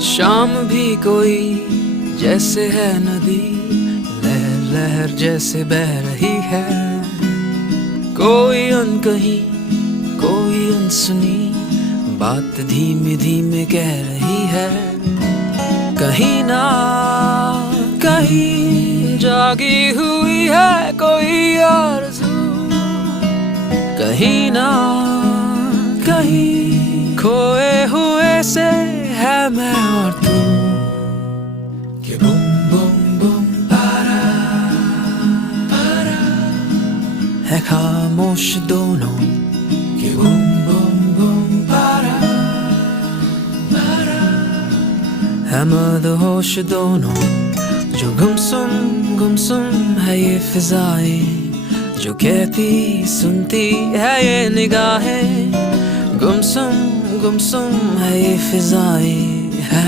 शाम भी कोई जैसे है नदी, लहर लहर जैसे बह रही है। कोई अनकही कोई अनसुनी बात धीमे धीमे कह रही है। कहीं ना कहीं जागी हुई है कोई आरज़ू, कहीं ना कहीं खोए हुए से है मैं और तू। कि बुम बुम बुम पारा पारा है खामोश दोनों। कि बुम बुम बुम पारा पारा है मदहोश दोनों। जो गुमसुम है ये फिजाएं, जो कहती सुनती है ये निगाहें। गुमसुम है ये फिजाएं,